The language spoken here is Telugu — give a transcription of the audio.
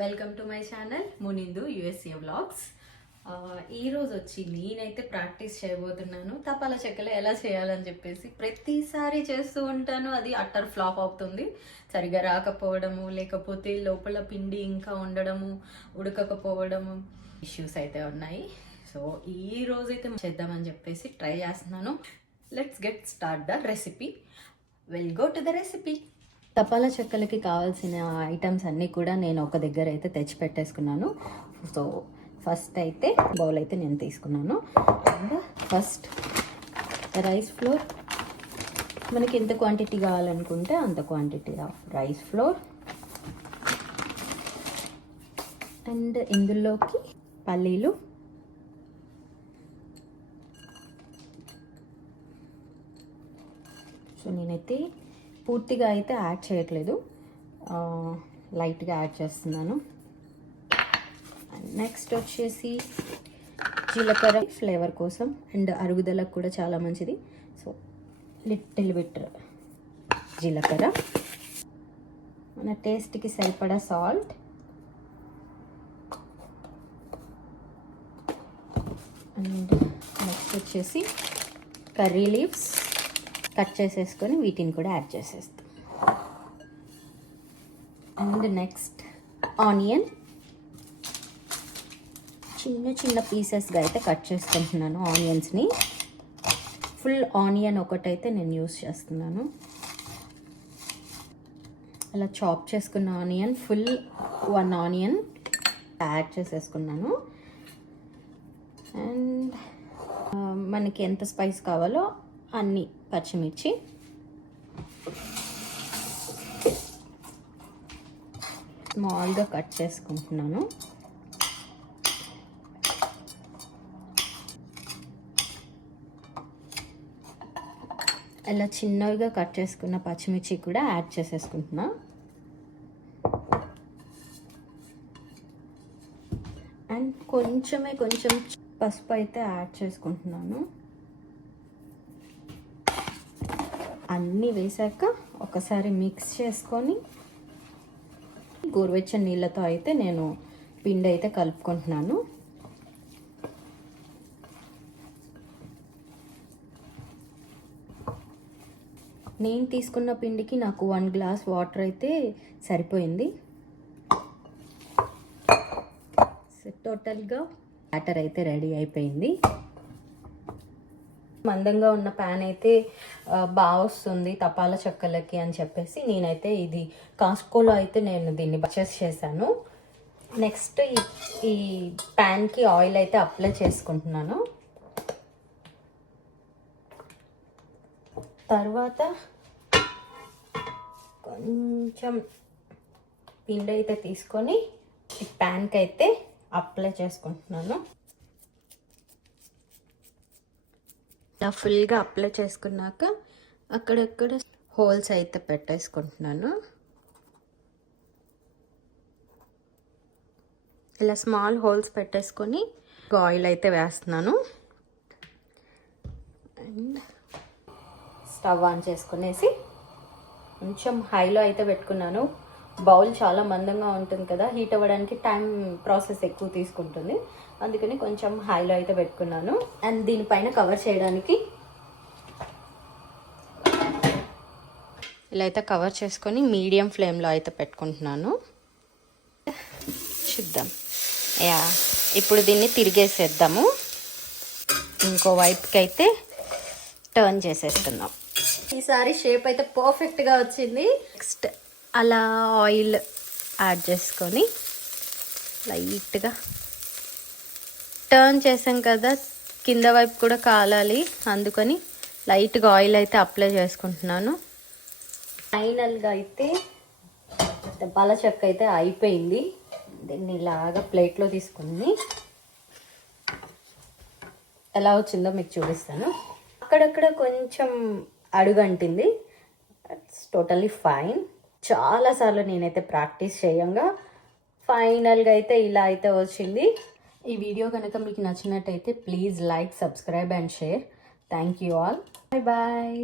Welcome to my channel Munindu USA vlogs. ఈరోజు వచ్చి నేనైతే ప్రాక్టీస్ చేయబోతున్నాను. తపాల చెక్కలు ఎలా చేయాలని చెప్పేసి ప్రతిసారి చేస్తూ ఉంటాను, అది అట్టర్ ఫ్లాప్ అవుతుంది. సరిగా రాకపోవడము, లేకపోతే లోపల పిండి ఇంకా ఉండడము, ఉడకకపోవడము ఇష్యూస్ అయితే ఉన్నాయి. సో ఈ రోజైతే చేద్దామని చెప్పేసి ట్రై చేస్తున్నాను. Let's get start the recipe. Will go to the recipe. తపాలా చెక్కలకి కావాల్సిన ఐటమ్స్ అన్నీ కూడా నేను ఒక దగ్గర అయితే తెచ్చి పెట్టేసుకున్నాను. సో ఫస్ట్ అయితే బౌల్ అయితే నేను తీసుకున్నాను. అండ్ ఫస్ట్ రైస్ ఫ్లోర్, మనకి ఎంత క్వాంటిటీ కావాలనుకుంటే అంత quantity of rice flour. And ఇందులోకి పల్లీలు, సో నేనైతే పూర్తిగా అయితే యాడ్ చేయట్లేదు, లైట్గా యాడ్ చేస్తున్నాను. నెక్స్ట్ వచ్చేసి జీలకర్ర, ఫ్లేవర్ కోసం అండ్ అరుగుదలకు కూడా చాలా మంచిది. సో లిటిల్ బిట్ జీలకర్ర, మన టేస్ట్కి సరిపడా సాల్ట్, అండ్ నెక్స్ట్ వచ్చేసి కర్రీ లీవ్స్ కట్ చేసేసుకొని వీటిని కూడా యాడ్ చేసేస్తాం. అండ్ నెక్స్ట్ ఆనియన్, చిన్న చిన్న పీసెస్గా అయితే కట్ చేసుకుంటున్నాను ఆనియన్స్ని. ఫుల్ ఆనియన్ ఒకటైతే నేను యూస్ చేస్తున్నాను. అలా చాప్ చేసుకున్న ఆనియన్, ఫుల్ 1 ఆనియన్ యాడ్ చేసేసుకున్నాను. అండ్ మనకి ఎంత స్పైస్ కావాలో అన్ని పచ్చిమిర్చి, స్మాల్గా కట్ చేసుకుంటున్నాను. అలా చిన్నవిగా కట్ చేసుకున్న పచ్చిమిర్చి కూడా యాడ్ చేసేసుకుంటున్నా. అండ్ కొంచెం పసుపు అయితే యాడ్ చేసుకుంటున్నాను. అన్నీ వేసాక ఒకసారి మిక్స్ చేసుకొని గోరువెచ్చని నీళ్ళతో అయితే నేను పిండి అయితే కలుపుకుంటున్నాను. నేను తీసుకున్న పిండికి నాకు 1 గ్లాస్ వాటర్ అయితే సరిపోయింది. సో టోటల్గా బ్యాటర్ అయితే రెడీ అయిపోయింది. మందంగా ఉన్న ప్యాన్ అయితే బాగా వస్తుంది తపాలా చెక్కలకి అని చెప్పేసి నేనైతే ఇది కాస్కోలో అయితే నేను దీన్ని పర్చేస్ చేశాను. నెక్స్ట్ ఈ ప్యాన్కి ఆయిల్ అయితే అప్లై చేసుకుంటున్నాను. తర్వాత కొంచెం పిండి అయితే తీసుకొని ఈ ప్యాన్కి అయితే అప్లై చేసుకుంటున్నాను. ఇలా ఫుల్గా అప్లై చేసుకున్నాక అక్కడక్కడ హోల్స్ అయితే పెట్టేసుకుంటున్నాను. ఇలా స్మాల్ హోల్స్ పెట్టేసుకొని ఆయిల్ అయితే వేస్తున్నాను. అండ్ స్టవ్ ఆన్ చేసుకునేసి కొంచెం హైలో అయితే పెట్టుకున్నాను. బౌల్ చాలా మందంగా ఉంటుంది కదా, హీట్ అవ్వడానికి టైం ప్రాసెస్ ఎక్కువ తీసుకుంటుంది, అందుకని కొంచెం హైలో అయితే పెట్టుకున్నాను. అండ్ దీనిపైన కవర్ చేయడానికి ఇలా అయితే కవర్ చేసుకొని మీడియం ఫ్లేమ్లో అయితే పెట్టుకుంటున్నాను. చూద్దాం. ఇప్పుడు దీన్ని తిరిగేసేద్దాము. ఇంకో వైపుకి అయితే టర్న్ చేసేస్తున్నాం. ఈసారి షేప్ అయితే పర్ఫెక్ట్గా వచ్చింది. నెక్స్ట్ అలా ఆయిల్ యాడ్ చేసుకొని లైట్గా టర్న్ చేసాం కదా, కింద వైపు కూడా కాలాలి, అందుకని లైట్గా ఆయిల్ అయితే అప్లై చేసుకుంటున్నాను. ఫైనల్గా అయితే తపాలా చెక్క అయితే అయిపోయింది. దీన్ని ఇలాగా ప్లేట్లో తీసుకుని ఎలా వచ్చిందో మీకు చూపిస్తాను. అక్కడక్కడ కొంచెం అడుగంటింది, ఇట్స్ టోటల్లీ ఫైన్. చాలాసార్లు నేనైతే ప్రాక్టీస్ చేయంగా ఫైనల్గా అయితే ఇలా అయితే వచ్చింది. ఈ వీడియో కనుక మీకు నచ్చినట్టయితే please like, subscribe and share. Thank you all. Bye bye.